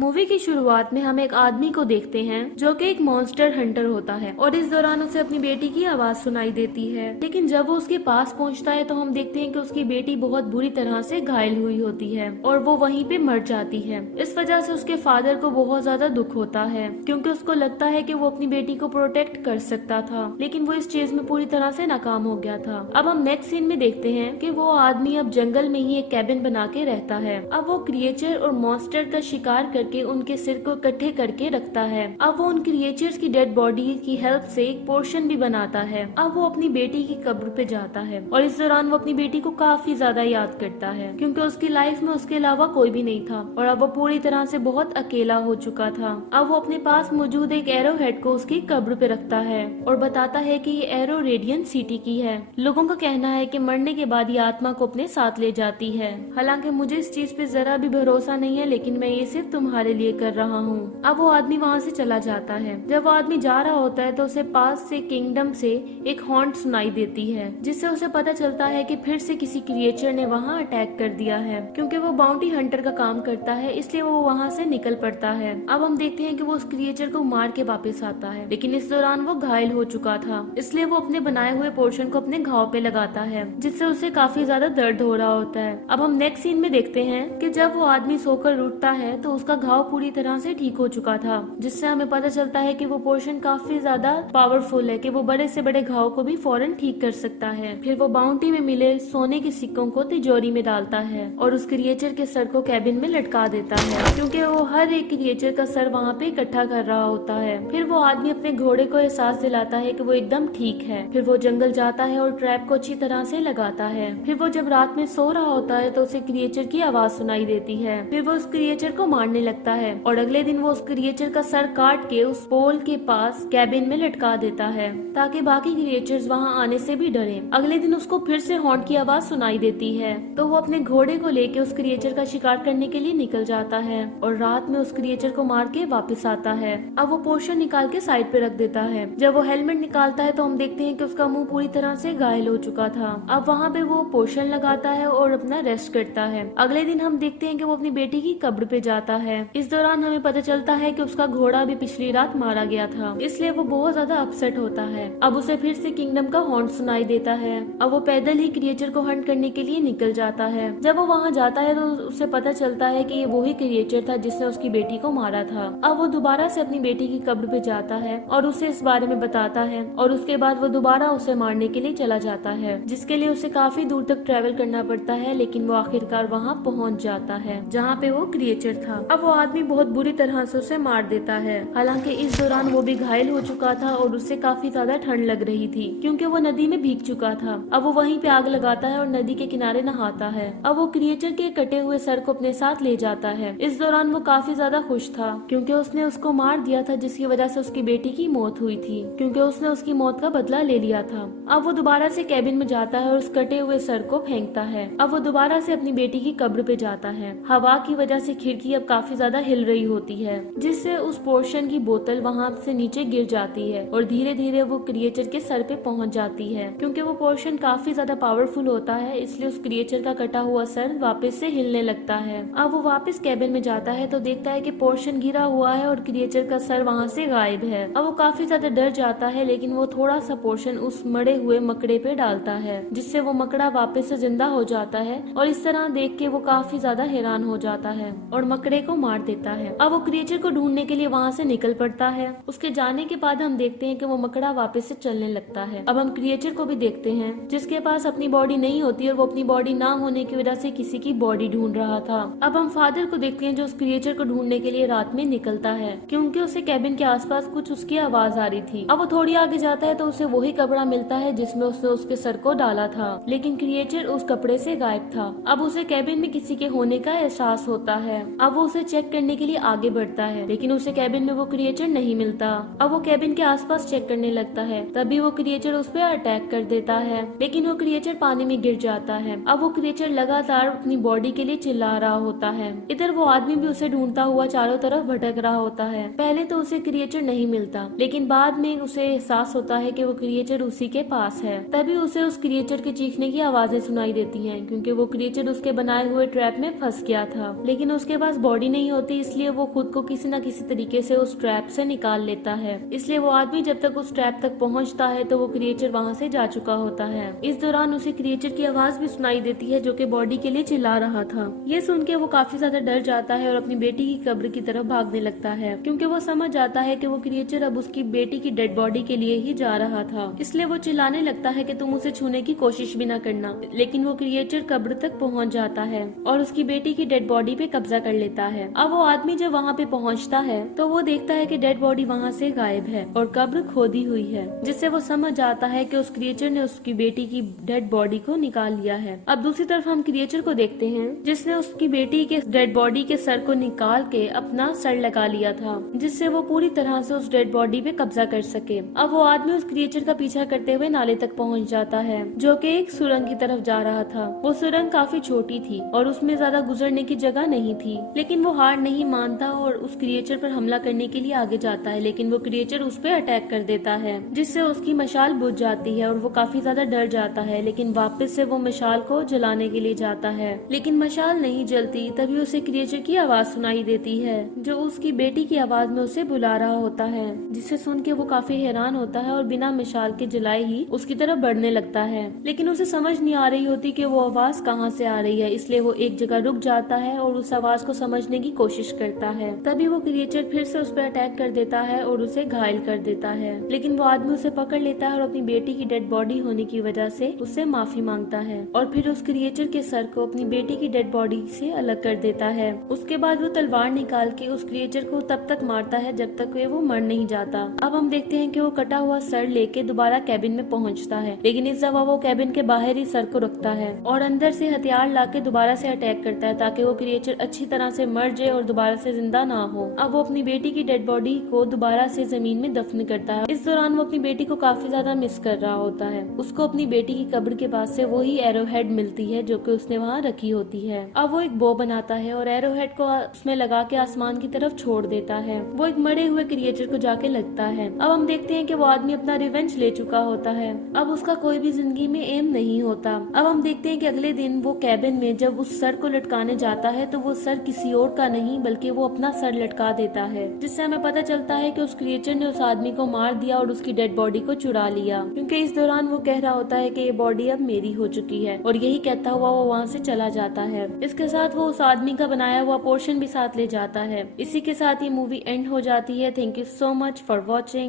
Movie की शुरुआत में हम एक आदमी को देखते हैं जो कि एक मॉन्स्टर हंटर होता है और इस दौरान उसे अपनी बेटी की आवाज सुनाई देती है। लेकिन जब वो उसके पास पहुंचता है तो हम देखते हैं कि उसकी बेटी बहुत बुरी तरह से घायल हुई होती है और वो वहीं पे मर जाती है। इस वजह से उसके फादर को बहुत ज्यादा दुख होता है क्योंकि उसको लगता है कि वो अपनी बेटी को प्रोटेक्ट कर सकता था, लेकिन वो इस चीज में पूरी तरह से नाकाम हो गया था। अब हम नेक्स्ट सीन में देखते हैं कि वो आदमी अब जंगल में ही एक कैबिन बना के रहता है। अब वो क्रिएचर और मॉन्स्टर का शिकार करके उनके सिर को इकट्ठे करके रखता है। अब वो उन क्रिएचर्स की डेड बॉडी की हेल्प से एक पोर्शन भी बनाता है। अब वो अपनी बेटी की कब्र पे जाता है और इस दौरान वो अपनी बेटी को काफी ज्यादा याद करता है क्योंकि उसकी लाइफ में उसके अलावा कोई भी नहीं था और अब वो पूरी तरह से बहुत अकेला हो चुका था। अब वो अपने पास मौजूद एक एरो हेड को उसकी कब्र पे रखता है और बताता है कि ये एरो रेडियंट सिटी की है। लोगों का कहना है कि मरने के बाद ये आत्मा को अपने साथ ले जाती है। हालांकि मुझे इस चीज पे जरा भी भरोसा नहीं है, लेकिन मैं ये सिर्फ तुम्हारे लिए कर रहा हूँ। अब वो आदमी वहाँ से चला जाता है। जब वो आदमी जा रहा होता है तो उसे पास से किंगडम से एक हॉन्ट सुनाई देती है, जिससे उसे पता चलता है कि फिर से किसी क्रिएचर ने वहाँ अटैक कर दिया है। क्योंकि वो बाउंटी हंटर का काम करता है इसलिए वो वहाँ से निकल पड़ता है। अब हम देखते हैं कि वो उस क्रिएचर को मार के वापस आता है, लेकिन इस दौरान वो घायल हो चुका था, इसलिए वो अपने बनाए हुए पोर्शन को अपने घाव पे लगाता है, जिससे उसे काफी ज्यादा दर्द हो रहा होता है। अब हम नेक्स्ट सीन में देखते हैं कि जब वो आदमी सोकर उठता है तो उसका घाव पूरी तरह से ठीक हो चुका था, जिससे हमें पता चलता है कि वो पोर्शन काफी ज्यादा पावरफुल है कि वो बड़े से बड़े घाव को भी फौरन ठीक कर सकता है। फिर वो बाउंटी में मिले सोने के सिक्कों को तिजोरी में डालता है और उस क्रिएचर के सर को कैबिन में लटका देता है, क्योंकि वो हर एक क्रिएचर का सर वहाँ पे इकट्ठा कर रहा होता है। फिर वो आदमी अपने घोड़े को एहसास दिलाता है कि वो एकदम ठीक है। फिर वो जंगल जाता है और ट्रैप को अच्छी तरह से लगाता है। फिर वो जब रात में सो रहा होता है तो उसे क्रिएचर की आवाज सुनाई देती है। फिर वो उस क्रिएचर को मारने लगता है और अगले दिन वो उस क्रिएचर का सर काट के उस पोल के पास कैबिन में लटका देता है ताकि बाकी क्रिएचर्स वहां आने से भी डरे। अगले दिन उसको फिर से हॉन्ट की आवाज सुनाई देती है तो वो अपने घोड़े को लेके उस क्रिएचर का शिकार करने के लिए निकल जाता है और रात में उस क्रिएचर को मार के वापस आता है। अब वो पोर्शन निकाल के साइड पे रख देता है। जब वो हेलमेट निकालता है तो हम देखते हैं कि उसका मुंह पूरी तरह से घायल हो चुका था। अब वहाँ पे वो पोर्शन लगाता है और अपना रेस्ट करता है। अगले दिन हम देखते हैं कि वो अपनी बेटी की कब्र पे जाता है। इस दौरान हमें पता चलता है कि उसका घोड़ा भी पिछली रात मारा गया था, इसलिए वो बहुत ज्यादा अपसेट होता है। अब उसे फिर से किंगडम का हॉन्ट सुनाई देता है। अब वो पैदल ही क्रिएचर को हंट करने के लिए निकल जाता है। जब वो वहाँ जाता है तो उसे पता चलता है कि ये वही क्रिएचर था जिसने उसकी बेटी को मारा था। अब वो दोबारा से अपनी बेटी की कब्र पे जाता है और उसे इस बारे में बताता है और उसके बाद वो दोबारा उसे मारने के लिए चला जाता है, जिसके लिए उसे काफी दूर तक ट्रेवल करना पड़ता है, लेकिन वो आखिरकार वहाँ पहुँच जाता है जहाँ पे वो क्रिएचर था। अब वो आदमी बहुत बुरी तरह से उसे मार देता है। हालांकि इस दौरान वो भी घायल हो चुका था और उसे काफी ज्यादा ठंड लग रही थी क्योंकि वो नदी में भीग चुका था। अब वो वहीं पे आग लगाता है और नदी के किनारे नहाता है। अब वो क्रिएचर के कटे हुए सर को अपने साथ ले जाता है। इस दौरान वो काफी ज्यादा खुश था क्योंकि उसने उसको मार दिया था, जिसकी वजह से उसकी बेटी की मौत हुई थी, क्योंकि उसने उसकी मौत का बदला ले लिया था। अब वो दोबारा से कैबिन में जाता है और उस कटे हुए सर को फेंकता है। अब वो दोबारा से अपनी बेटी की कब्र पे जाता है। हवा की वजह से खिड़की अब काफी ज्यादा हिल रही होती है, जिससे उस पोर्शन की बोतल वहाँ से नीचे गिर जाती है और धीरे धीरे वो क्रिएचर के सर पे पहुँच जाती है। क्योंकि वो पोर्शन काफी ज्यादा पावरफुल होता है, इसलिए उस क्रिएचर का कटा हुआ सर वापस से हिलने लगता है। अब वो वापस कैबिन में जाता है तो देखता है कि पोर्शन गिरा हुआ है और क्रिएचर का सर वहाँ से गायब है। अब वो काफी ज्यादा डर जाता है, लेकिन वो थोड़ा सा पोर्शन उस मरे हुए मकड़े पे डालता है, जिससे वो मकड़ा वापस से जिंदा हो जाता है और इस तरह देख के वो काफी ज्यादा हैरान हो जाता है और मकड़े को मार देता है। अब वो क्रिएचर को ढूंढने के लिए वहाँ से निकल पड़ता है। उसके जाने के बाद हम देखते हैं कि वो मकड़ा वापस से चलने लगता है। अब हम क्रिएचर को भी देखते हैं जिसके पास अपनी बॉडी नहीं होती और वो अपनी बॉडी ना होने की वजह से किसी की बॉडी ढूंढ रहा था। अब हम फादर को देखते हैं जो उस क्रिएचर को ढूंढने के लिए रात में निकलता है, क्योंकि उसे कैबिन के आसपास कुछ उसकी आवाज आ रही थी। अब वो थोड़ी आगे जाता है तो उसे वही कपड़ा मिलता है जिसमें उसने उसके सर को डाला था, लेकिन क्रिएचर उस कपड़े से गायब था। अब उसे कैबिन में किसी के होने का एहसास होता है। अब वो उसे चेक करने के लिए आगे बढ़ता है, लेकिन उसे कैबिन में वो क्रिएचर नहीं मिलता। अब वो कैबिन के आसपास चेक करने लगता है, तभी वो क्रिएचर उस पर अटैक कर देता है, लेकिन वो क्रिएचर पानी में गिर जाता है। अब वो क्रिएचर लगातार अपनी बॉडी के लिए चिल्ला रहा होता है। इधर वो आदमी भी उसे ढूंढता हुआ चारों तरफ भटक रहा होता है। पहले तो उसे क्रिएचर नहीं मिलता, लेकिन बाद में उसे एहसास होता है कि वो क्रिएचर उसी के पास है। तभी उसे उस क्रिएचर के चीखने की आवाजें सुनाई देती हैं, क्योंकि वो क्रिएचर उसके बनाए हुए ट्रैप में फंस गया था, लेकिन उसके पास बॉडी नहीं नहीं होती, इसलिए वो खुद को किसी न किसी तरीके से उस ट्रैप से निकाल लेता है। इसलिए वो आदमी जब तक उस ट्रैप तक पहुंचता है तो वो क्रिएचर वहां से जा चुका होता है। इस दौरान उसे क्रिएचर की आवाज भी सुनाई देती है जो कि बॉडी के लिए चिल्ला रहा था। ये सुन के वो काफी ज्यादा डर जाता है और अपनी बेटी की कब्र की तरफ भागने लगता है, क्योंकि वो समझ जाता है कि वो क्रिएचर अब उसकी बेटी की डेड बॉडी के लिए ही जा रहा था। इसलिए वो चिल्लाने लगता है कि तुम उसे छूने की कोशिश भी न करना। लेकिन वो क्रिएचर कब्र तक पहुंच जाता है और उसकी बेटी की डेड बॉडी पे कब्जा कर लेता है। अब वो आदमी जब वहाँ पे पहुँचता है तो वो देखता है कि डेड बॉडी वहाँ से गायब है और कब्र खोदी हुई है, जिससे वो समझ जाता है कि उस क्रिएचर ने उसकी बेटी की डेड बॉडी को निकाल लिया है। अब दूसरी तरफ हम क्रिएचर को देखते हैं जिसने उसकी बेटी के डेड बॉडी के सर को निकाल के अपना सर लगा लिया था, जिससे वो पूरी तरह से उस डेड बॉडी पे कब्जा कर सके। अब वो आदमी उस क्रिएचर का पीछा करते हुए नाले तक पहुंच जाता है जो कि एक सुरंग की तरफ जा रहा था। वो सुरंग काफी छोटी थी और उसमें ज्यादा गुजरने की जगह नहीं थी, लेकिन वो हार नहीं मानता और उस क्रिएचर पर हमला करने के लिए आगे जाता है। लेकिन वो क्रिएचर उस पर अटैक कर देता है, जिससे उसकी मशाल बुझ जाती है और वो काफी ज्यादा डर जाता है। लेकिन वापस से वो मशाल को जलाने के लिए जाता है, लेकिन मशाल नहीं जलती। तभी उसे क्रिएचर की आवाज सुनाई देती है जो उसकी बेटी की आवाज में उसे बुला रहा होता है, जिसे सुन के वो काफी हैरान होता है और बिना मशाल के जलाए ही उसकी तरफ बढ़ने लगता है। लेकिन उसे समझ नहीं आ रही होती कि वो आवाज कहाँ से आ रही है, इसलिए वो एक जगह रुक जाता है और उस आवाज को समझने की कोशिश करता है। तभी वो क्रिएचर फिर से उस पर अटैक कर देता है और उसे घायल कर देता है। लेकिन वो आदमी उसे पकड़ लेता है और अपनी बेटी की डेड बॉडी होने की वजह से उससे माफी मांगता है और फिर उस क्रिएचर के सर को अपनी बेटी की डेड बॉडी से अलग कर देता है। उसके बाद वो तलवार निकाल के उस क्रिएचर को तब तक मारता है जब तक वो मर नहीं जाता। अब हम देखते हैं कि वो कटा हुआ सर लेके दोबारा कैबिन में पहुंचता है, लेकिन इस दफा वो कैबिन के बाहर ही सर को रखता है और अंदर से हथियार लाके दोबारा से अटैक करता है ताकि वो क्रिएचर अच्छी तरह से मर जाए और दोबारा से जिंदा ना हो। अब वो अपनी बेटी की डेड बॉडी को दोबारा से जमीन में दफन करता है। इस दौरान वो अपनी बेटी को काफी ज्यादा मिस कर रहा होता है। उसको अपनी बेटी की कब्र के पास से वही एरोहेड मिलती है जो कि उसने वहाँ रखी होती है। अब वो एक बो बनाता है और एरोहेड को उसमें लगा के आसमान की तरफ छोड़ देता है। वो एक मरे हुए क्रिएचर को जाके लगता है। अब हम देखते हैं कि वो आदमी अपना रिवेंज ले चुका होता है। अब उसका कोई भी जिंदगी में एम नहीं होता। अब हम देखते हैं कि अगले दिन वो कैबिन में जब उस सर को लटकाने जाता है तो वो सर किसी और का नहीं बल्कि वो अपना सर लटका देता है, जिससे हमें पता चलता है कि उस क्रिएचर ने उस आदमी को मार दिया और उसकी डेड बॉडी को चुरा लिया, क्योंकि इस दौरान वो कह रहा होता है कि ये बॉडी अब मेरी हो चुकी है और यही कहता हुआ वो वहाँ से चला जाता है। इसके साथ वो उस आदमी का बनाया हुआ पोर्शन भी साथ ले जाता है। इसी के साथ ये मूवी एंड हो जाती है। Thank you so much for watching.